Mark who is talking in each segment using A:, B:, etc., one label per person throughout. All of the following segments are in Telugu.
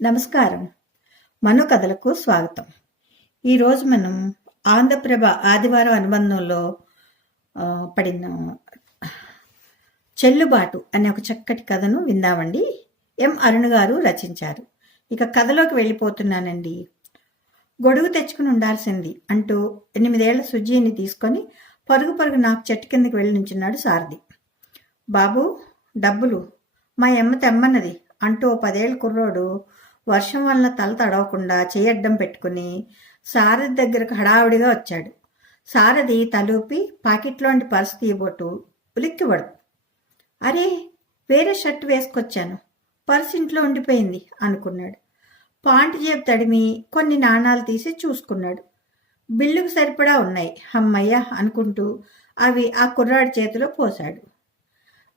A: నమస్కారం. మనో కథలకు స్వాగతం. ఈరోజు మనం ఆంధ్రప్రభ ఆదివారం అనుబంధంలో పడిన చెల్లుబాటు అనే ఒక చక్కటి కథను విందామండి. ఎం అరుణ్ గారు రచించారు. ఇక కథలోకి వెళ్ళిపోతున్నానండి. గొడుగు తెచ్చుకుని ఉండాల్సింది అంటూ ఎనిమిదేళ్ళ సుజ్జీని తీసుకొని పరుగు పరుగు నాకు చెట్టు కిందకి వెళ్ళి నుంచున్నాడు సారథి. బాబు డబ్బులు మా అమ్మ తెమ్మన్నది అంటూ పదేళ్ళ కుర్రోడు వర్షం వలన తల తడవకుండా చేయడ్డం పెట్టుకుని సారథి దగ్గరకు హడావుడిగా వచ్చాడు. సారథి తలూపి పాకెట్లోని పర్స్ తీయబోటు ఉలిక్కిపడు అరే వేరే షర్ట్ వేసుకొచ్చాను. పర్స్ ఇంట్లో ఉండిపోయింది అనుకున్నాడు. పాంట్ జేబు తడిమి కొన్ని నాణాలు తీసి చూసుకున్నాడు. బిల్లుకు సరిపడా ఉన్నాయి అమ్మయ్య అనుకుంటూ అవి ఆ కుర్రాడి చేతిలో పోశాడు.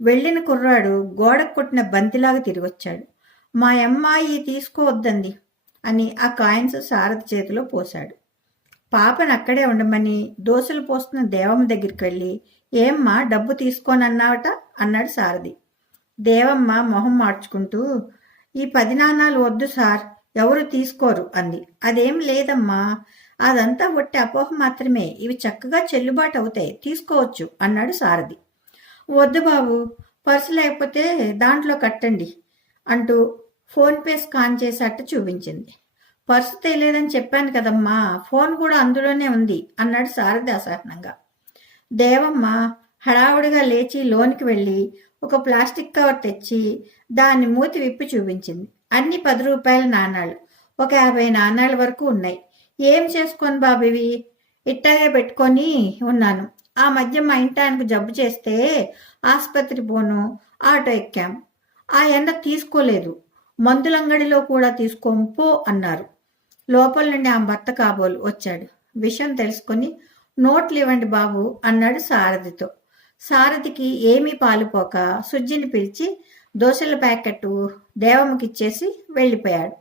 A: వెళ్ళిన కుర్రాడు గోడకు కొట్టిన బంతిలాగా తిరిగొచ్చాడు. మా అమ్మాయి తీసుకోవద్దంది అని ఆ కాయిన్స్ సారథి చేతిలో పోశాడు. పాపను అక్కడే ఉండమని దోశలు పోస్తున్న దేవమ్మ దగ్గరికి వెళ్ళి ఏమ్మా డబ్బు తీసుకోనన్నావట? అన్నాడు సారథి. దేవమ్మ మొహం మార్చుకుంటూ ఈ పది నాణాలు వద్దు సార్ ఎవరు తీసుకోరు అంది. అదేం లేదమ్మా అదంతా ఒట్టి అపోహ మాత్రమే. ఇవి చక్కగా చెల్లుబాటు అవుతాయి తీసుకోవచ్చు అన్నాడు సారథి. వద్దు బాబు పర్సు లేకపోతే దాంట్లో కట్టండి అంటూ ఫోన్పే స్కాన్ చేసేట్టు చూపించింది. పర్సు తెలియదని చెప్పాను కదమ్మా ఫోన్ కూడా అందులోనే ఉంది అన్నాడు సారథి అసహనంగా. దేవమ్మ హడావుడిగా లేచి లోనికి వెళ్ళి ఒక ప్లాస్టిక్ కవర్ తెచ్చి దాన్ని మూతి విప్పి చూపించింది. అన్ని పది రూపాయల నాణాలు ఒక యాభై నాణాల వరకు ఉన్నాయి. ఏం చేసుకోను బాబు ఇవి ఇట్టాగే పెట్టుకొని ఉన్నాను. ఆ మధ్య మా ఇంటానికి జబ్బు చేస్తే ఆసుపత్రి పోను ఆటో ఎక్కాం. ఆ ఎండ తీసుకోలేదు. మందులంగడిలో కూడా తీసుకోంపో అన్నారు. లోపల నుండి ఆమె భర్త కాబోలు వచ్చాడు. విషయం తెలుసుకొని నోట్లు ఇవ్వండి బాబు అన్నాడు సారథితో. సారథికి ఏమీ పాలుపోక సుజ్జిని పిలిచి దోశల ప్యాకెట్ దేవమ్మకిచ్చేసి వెళ్ళిపోయాడు.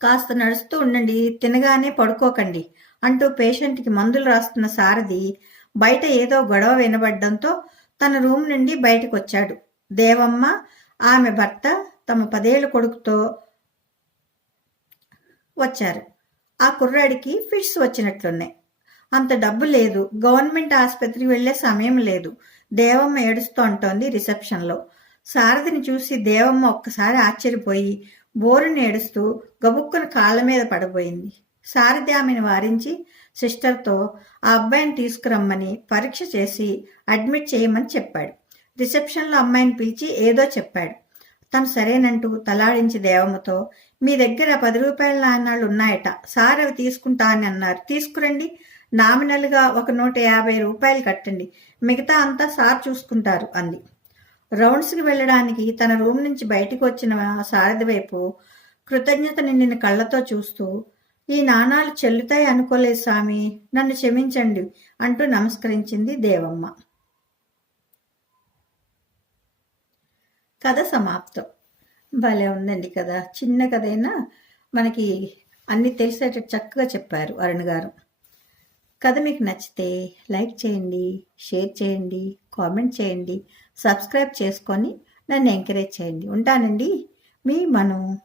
A: కాస్త నడుస్తూ ఉండండి తినగానే పడుకోకండి అంటూ పేషెంట్కి మందులు రాస్తున్న సారథి బయట ఏదో గొడవ వినబడడంతో తన రూమ్ నుండి బయటకు వచ్చాడు దేవమ్మ ఆమె భర్త తమ పదేళ్ళ కొడుకుతో వచ్చారు. ఆ కుర్రాడికి ఫిట్స్ వచ్చినట్లున్నాయి. అంత డబ్బు లేదు. గవర్నమెంట్ ఆసుపత్రికి వెళ్ళే సమయం లేదు. దేవమ్మ ఏడుస్తూ అంటోంది రిసెప్షన్లో. సారథిని చూసి దేవమ్మ ఒక్కసారి ఆశ్చర్యపోయి బోరుని ఏడుస్తూ గబుక్కున కాళ్ళ మీద పడబోయింది. సారథి ఆమెను వారించి సిస్టర్తో ఆ అబ్బాయిని తీసుకురమ్మని పరీక్ష చేసి అడ్మిట్ చేయమని చెప్పాడు. రిసెప్షన్లో అమ్మాయిని పిలిచి ఏదో చెప్పాడు. తను సరేనంటూ తలాడించి దేవమ్మతో మీ దగ్గర పది రూపాయల నాణాలు ఉన్నాయట సార్ అవి తీసుకుంటా అని అన్నారు. తీసుకురండి. నామినల్గా ఒక నూట యాభై రూపాయలు కట్టండి. మిగతా అంతా సార్ చూసుకుంటారు అంది. రౌండ్స్కి వెళ్ళడానికి తన రూమ్ నుంచి బయటకు వచ్చిన సారథి వైపు కృతజ్ఞత నిండిన కళ్ళతో చూస్తూ ఈ నాణాలు చెల్లుతాయి అనుకోలేదు స్వామి. నన్ను క్షమించండి అంటూ నమస్కరించింది దేవమ్మ. కథ సమాప్తం. భలే ఉందండి కదా చిన్న కథ అయినా మనకి అన్ని తెలిసేటట్టు చక్కగా చెప్పారు అరుణ్ గారు. కథ మీకు నచ్చితే లైక్ చేయండి షేర్ చేయండి కామెంట్ చేయండి సబ్స్క్రైబ్ చేసుకొని నన్ను ఎంకరేజ్ చేయండి. ఉంటానండి. మీ మనం.